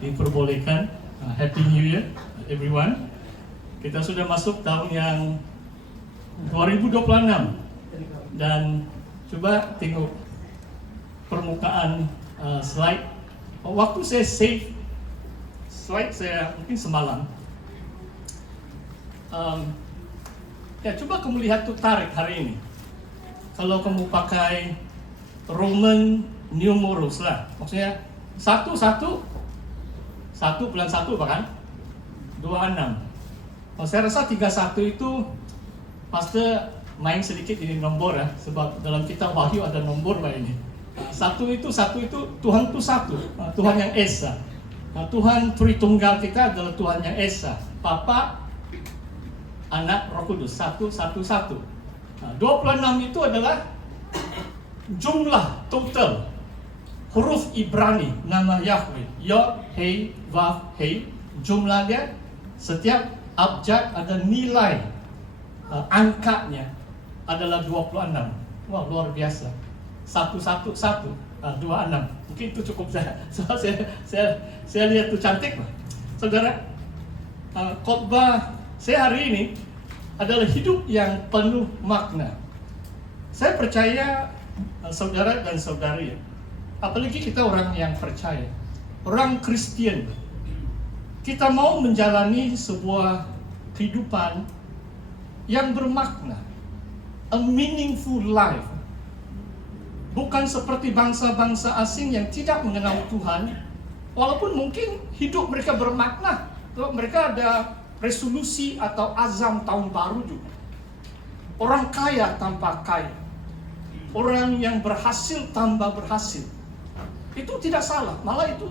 diperbolehkan. Happy New Year everyone. Kita sudah masuk tahun yang 2026 dan coba tengok permukaan slide. Waktu saya save slide saya mungkin semalam, ya coba kamu lihat tuh, tarik hari ini. Kalau kamu pakai Roman numerals lah, maksudnya 1 bulan 1 bahkan 26. Saya rasa 31 itu Pastor main sedikit ini nombor ya, sebab dalam kitab Wahyu ada nombor lah ini. Satu itu Tuhan itu satu, Tuhan yang Esa. Tuhan Tritunggal kita adalah Tuhan yang Esa, Bapa, Anak, Roh Kudus, satu. 26 itu adalah jumlah total huruf Ibrani nama Yahweh, Yod, Hei, Vav, Hei. Jumlahnya setiap abjad ada nilai angkanya adalah 26. Wah, luar biasa. 111 26. Mungkin itu cukup saya lihat itu cantik lah. Saudara, khotbah saya hari ini adalah hidup yang penuh makna. Saya percaya saudara dan saudari, apalagi kita orang yang percaya, orang Kristen, kita mau menjalani sebuah kehidupan yang bermakna, a meaningful life. Bukan seperti bangsa-bangsa asing yang tidak mengenal Tuhan, walaupun mungkin hidup mereka bermakna, mereka ada resolusi atau azam tahun baru juga. Orang kaya tanpa kaya, orang yang berhasil tambah berhasil, itu tidak salah, malah itu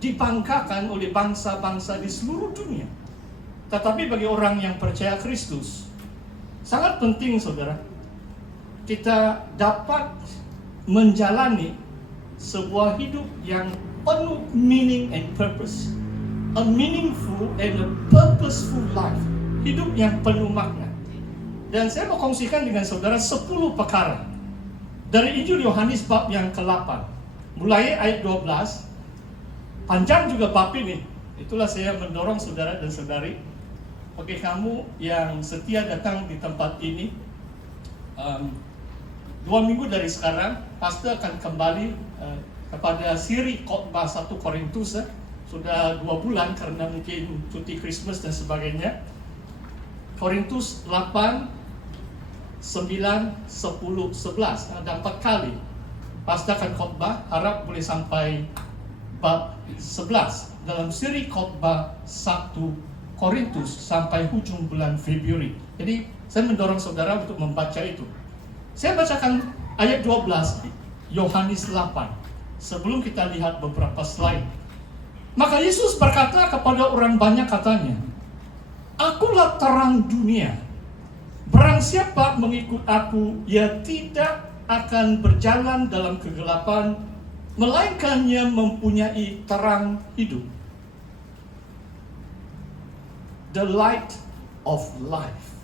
dibanggakan oleh bangsa-bangsa di seluruh dunia. Tetapi bagi orang yang percaya Kristus, sangat penting saudara, kita dapat menjalani sebuah hidup yang penuh meaning and purpose. A meaningful and a purposeful life. Hidup yang penuh makna. Dan saya mau kongsikan dengan saudara 10 perkara dari Injil Yohanes bab yang ke-8. Mulai ayat 12. Panjang juga bab ini. Itulah saya mendorong saudara dan saudari, bagi kamu yang setia datang di tempat ini, 2 minggu dari sekarang Pastor akan kembali kepada siri khotbah 1 Korintus. Sudah 2 bulan karena mungkin cuti Christmas dan sebagainya. Korintus 8, 9, 10, 11. Ada 4 kali Pastor akan khotbah, harap boleh sampai bab 11 dalam siri khotbah 1 Korintus sampai hujung bulan Februari. Jadi saya mendorong saudara untuk membaca itu. Saya bacakan ayat 12 Yohanes 8 sebelum kita lihat beberapa slide. Maka Yesus berkata kepada orang banyak, katanya, "Akulah terang dunia. Barang siapa mengikut aku, ia tidak akan berjalan dalam kegelapan, melainkan ia mempunyai terang hidup." The light of life.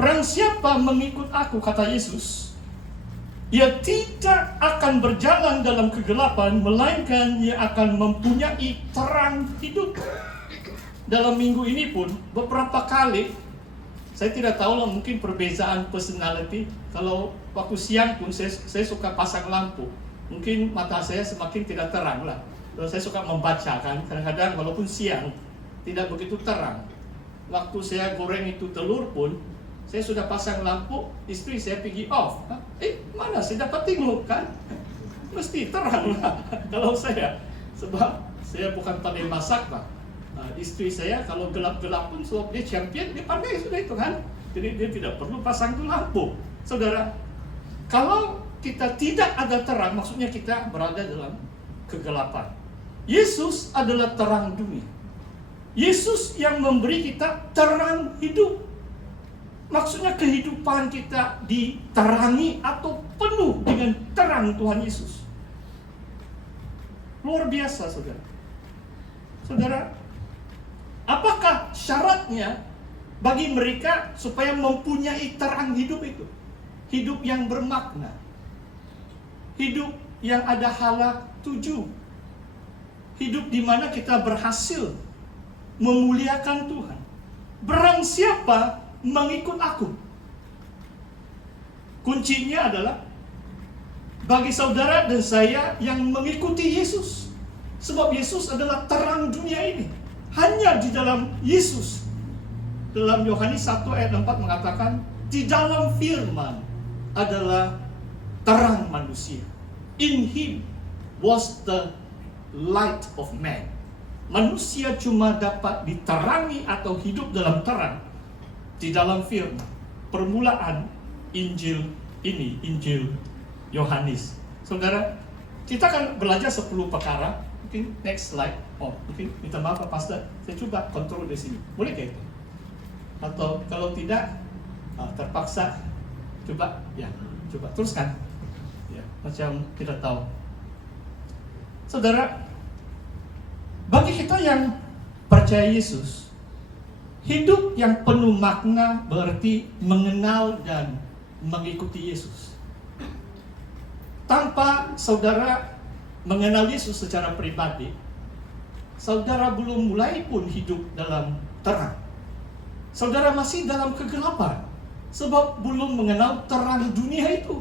Barang siapa mengikut aku, kata Yesus, ia tidak akan berjalan dalam kegelapan, melainkan ia akan mempunyai terang hidup. Dalam minggu ini pun beberapa kali, saya tidak tahu lah, mungkin perbezaan personality. Kalau waktu siang pun saya suka pasang lampu. Mungkin mata saya semakin tidak terang lah. Saya suka membaca kan, kadang-kadang walaupun siang tidak begitu terang. Waktu saya goreng itu telur pun, saya sudah pasang lampu, istri saya pergi off. Mana saya dapat tengok kan? Mesti terang lah kalau saya. Sebab saya bukan pandai masak lah. Istri saya kalau gelap-gelap pun, sebab dia champion, dia pandai sudah itu kan. Jadi dia tidak perlu pasang tu lampu. Saudara, kalau kita tidak ada terang, maksudnya kita berada dalam kegelapan. Yesus adalah terang dunia. Yesus yang memberi kita terang hidup. Maksudnya kehidupan kita diterangi atau penuh dengan terang Tuhan Yesus. Luar biasa, saudara. Saudara, apakah syaratnya bagi mereka supaya mempunyai terang hidup itu? Hidup yang bermakna. Hidup yang ada hala tuju. Hidup di mana kita berhasil memuliakan Tuhan. Barang siapa mengikut aku. Kuncinya adalah bagi saudara dan saya yang mengikuti Yesus. Sebab Yesus adalah terang dunia ini. Hanya di dalam Yesus. Dalam Yohanes 1 ayat 4 mengatakan, di dalam firman adalah terang manusia. In him was the light of man. Manusia cuma dapat diterangi atau hidup dalam terang di dalam firman. Permulaan Injil ini, Injil Yohanes. Saudara, kita akan belajar 10 perkara. Mungkin next slide. Mungkin minta maaf Pak Pastor, saya coba kontrol di sini. Boleh kayak itu? Atau kalau tidak, terpaksa coba teruskan. Ya, macam kita tahu. Saudara, bagi kita yang percaya Yesus, hidup yang penuh makna berarti mengenal dan mengikuti Yesus. Tanpa saudara mengenal Yesus secara pribadi, saudara belum mulai pun hidup dalam terang. Saudara masih dalam kegelapan, sebab belum mengenal terang dunia itu.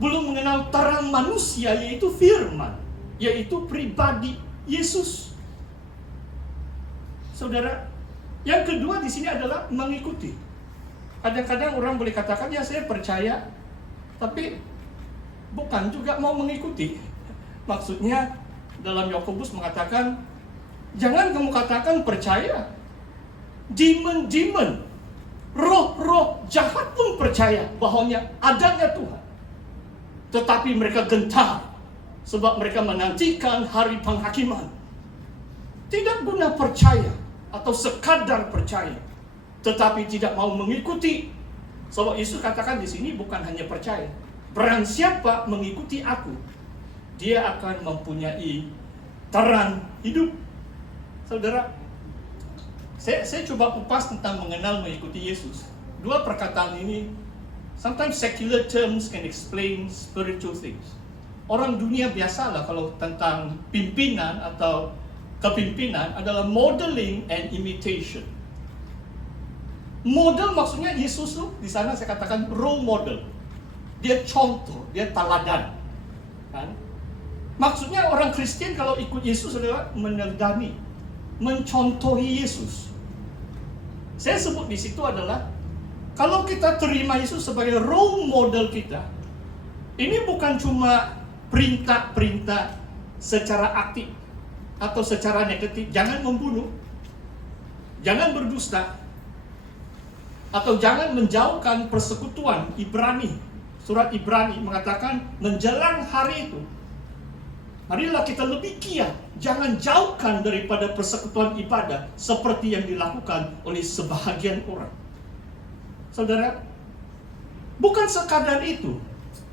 Belum mengenal terang manusia, yaitu firman, yaitu pribadi Yesus. Saudara, yang kedua di sini adalah mengikuti. Kadang-kadang orang boleh katakan, ya saya percaya, tapi bukan juga mau mengikuti. Maksudnya dalam Yakobus mengatakan, jangan kamu katakan percaya. Demon, roh-roh jahat pun percaya bahwanya adanya Tuhan. Tetapi mereka gentar, sebab mereka menantikan hari penghakiman. Tidak guna percaya atau sekadar percaya, tetapi tidak mau mengikuti. Sebab Yesus katakan di sini bukan hanya percaya. Barang siapa mengikuti aku, dia akan mempunyai terang hidup. Saudara, saya coba kupas tentang mengenal mengikuti Yesus. Dua perkataan ini, sometimes secular terms can explain spiritual things. Orang dunia biasalah kalau tentang pimpinan atau kepimpinan adalah modeling and imitation. Model maksudnya Yesus tuh di sana saya katakan role model. Dia contoh, dia teladan. Kan? Maksudnya orang Kristen kalau ikut Yesus adalah meneladani, mencontohi Yesus. Saya sebut di situ adalah kalau kita terima Yesus sebagai role model kita, ini bukan cuma perintah-perintah secara aktif atau secara negatif, jangan membunuh, jangan berdusta, atau jangan menjauhkan persekutuan. Surat Ibrani mengatakan menjelang hari itu, marilah kita lebih giat, jangan jauhkan daripada persekutuan ibadah seperti yang dilakukan oleh sebahagian orang. Saudara, bukan sekadar itu,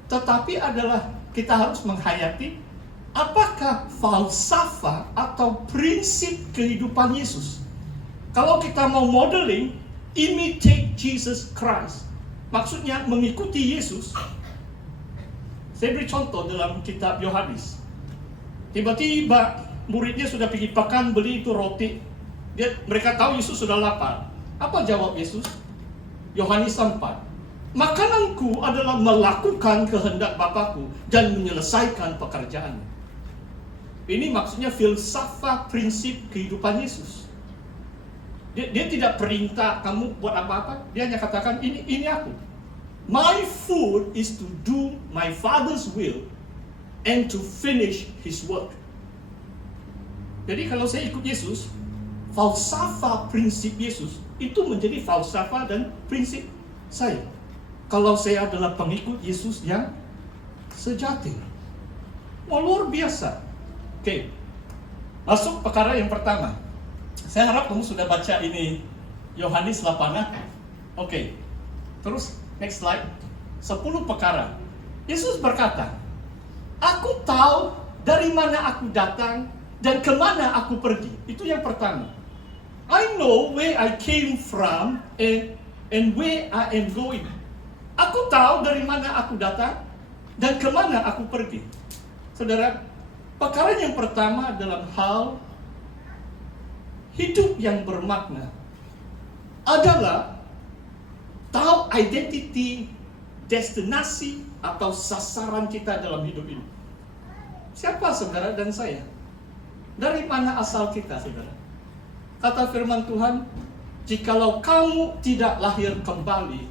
tetapi adalah kita harus menghayati apakah falsafah atau prinsip kehidupan Yesus. Kalau kita mau modeling, imitate Jesus Christ, maksudnya mengikuti Yesus. Saya beri contoh dalam kitab Yohanes. Tiba-tiba muridnya sudah pergi pekan beli itu roti. Mereka tahu Yesus sudah lapar. Apa jawab Yesus? Yohanes 4. Makananku adalah melakukan kehendak Bapakku dan menyelesaikan pekerjaan. Ini maksudnya filsafat prinsip kehidupan Yesus. Dia tidak perintah kamu buat apa-apa. Dia hanya katakan ini aku. My food is to do my Father's will and to finish His work. Jadi kalau saya ikut Yesus, falsafah prinsip Yesus itu menjadi falsafah dan prinsip saya. Kalau saya adalah pengikut Yesus yang sejati. Luar biasa. Oke. Masuk perkara yang pertama. Saya harap kamu sudah baca ini Yohanes 8. Oke. Terus next slide. 10 perkara. Yesus berkata, aku tahu dari mana aku datang dan kemana aku pergi. Itu yang pertama. I know where I came from and where I am going. Aku tahu dari mana aku datang dan kemana aku pergi. Saudara, perkara yang pertama dalam hal hidup yang bermakna adalah tahu identity, destinasi atau sasaran kita dalam hidup ini. Siapa saudara dan saya? Dari mana asal kita, saudara? Kata firman Tuhan, jikalau kamu tidak lahir kembali,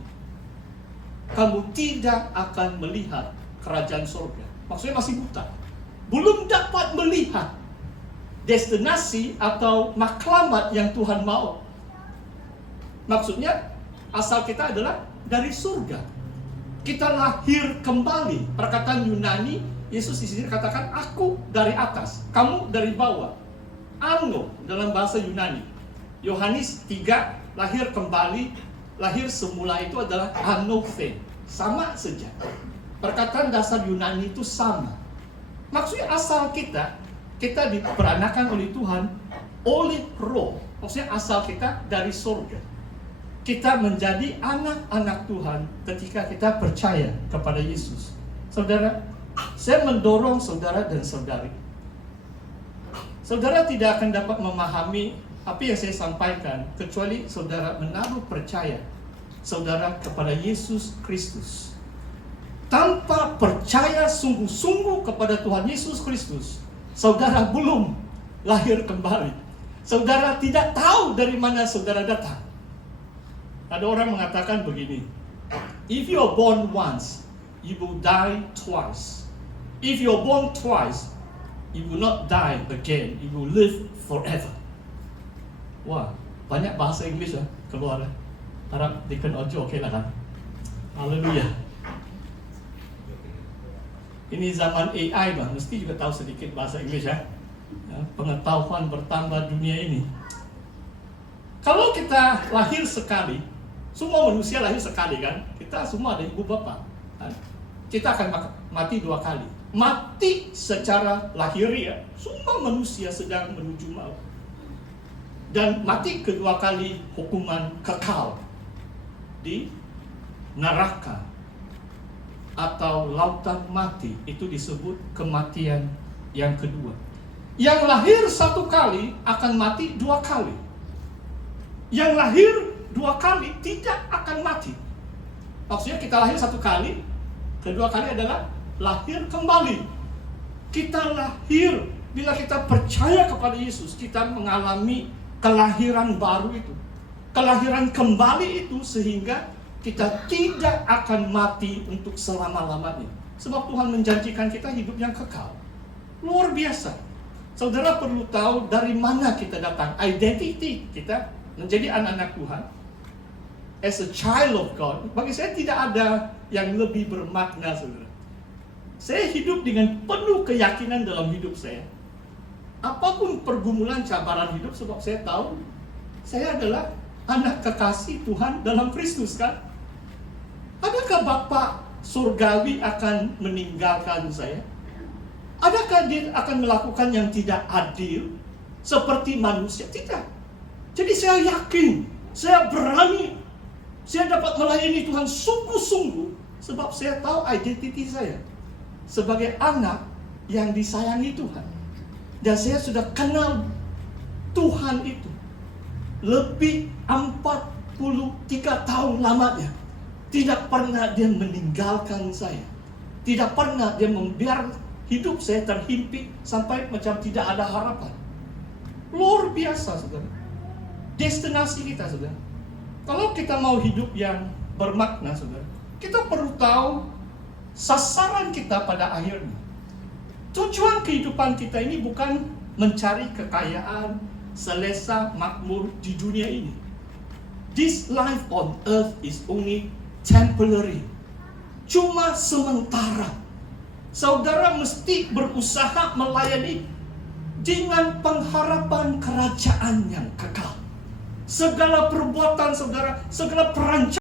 kamu tidak akan melihat kerajaan surga. Maksudnya masih buta, belum dapat melihat destinasi atau maklamat yang Tuhan mau. Maksudnya asal kita adalah dari surga. Kita lahir kembali. Perkataan Yunani, Yesus di sini katakan, aku dari atas, kamu dari bawah. Ano dalam bahasa Yunani. Yohanes 3, lahir kembali, lahir semula itu adalah anothe. Sama saja. Perkataan dasar Yunani itu sama. Maksudnya asal kita diperanakan oleh Tuhan oleh Roh. Maksudnya asal kita dari surga. Kita menjadi anak-anak Tuhan ketika kita percaya kepada Yesus. Saudara, saya mendorong saudara dan saudari. Saudara tidak akan dapat memahami apa yang saya sampaikan kecuali saudara menaruh percaya saudara kepada Yesus Kristus. Tanpa percaya sungguh-sungguh kepada Tuhan Yesus Kristus, saudara belum lahir kembali. Saudara tidak tahu dari mana saudara datang. Ada orang mengatakan begini, if you're born once, you will die twice. If you're born twice, you will not die again. You will live forever. Wah, banyak bahasa Inggris keluar. Harap Deacon Ojo oke lah kan? Haleluya. Ini zaman AI bang, mesti juga tahu sedikit bahasa Inggris ya. Pengetahuan bertambah dunia ini. Kalau kita lahir sekali, semua manusia lahir sekali kan? Kita semua ada ibu bapa. Kan? Kita akan mati 2 kali. Mati secara lahiriah, semua manusia sedang menuju maut. Dan mati kedua kali hukuman kekal di neraka atau lautan mati, itu disebut kematian yang kedua. Yang lahir 1 kali akan mati 2 kali. Yang lahir 2 kali tidak akan mati. Maksudnya kita lahir 1 kali, kedua kali adalah lahir kembali. Kita lahir, bila kita percaya kepada Yesus, kita mengalami kelahiran baru itu. Kelahiran kembali itu sehingga kita tidak akan mati untuk selama-lamanya. Sebab Tuhan menjanjikan kita hidup yang kekal. Luar biasa. Saudara perlu tahu dari mana kita datang. Identity kita menjadi anak-anak Tuhan. As a child of God, bagi saya tidak ada yang lebih bermakna, saudara. Saya hidup dengan penuh keyakinan dalam hidup saya. Apapun pergumulan cabaran hidup, sebab saya tahu saya adalah anak kekasih Tuhan dalam Kristus kan. Adakah Bapa surgawi akan meninggalkan saya? Adakah dia akan melakukan yang tidak adil seperti manusia? Tidak. Jadi saya yakin, saya berani, saya dapat melayani Tuhan sungguh-sungguh sebab saya tahu identiti saya sebagai anak yang disayangi Tuhan. Dan saya sudah kenal Tuhan itu lebih 43 tahun lamanya. Tidak pernah dia meninggalkan saya. Tidak pernah dia membiarkan hidup saya terhimpit sampai macam tidak ada harapan. Luar biasa, saudara. Destinasi kita, saudara. Kalau kita mau hidup yang bermakna, saudara, kita perlu tahu sasaran kita pada akhirnya. Tujuan kehidupan kita ini bukan mencari kekayaan, selesa, makmur di dunia ini. This life on earth is only temporary. Cuma sementara. Saudara mesti berusaha melayani dengan pengharapan kerajaan yang kekal. Segala perbuatan saudara, segala perancangan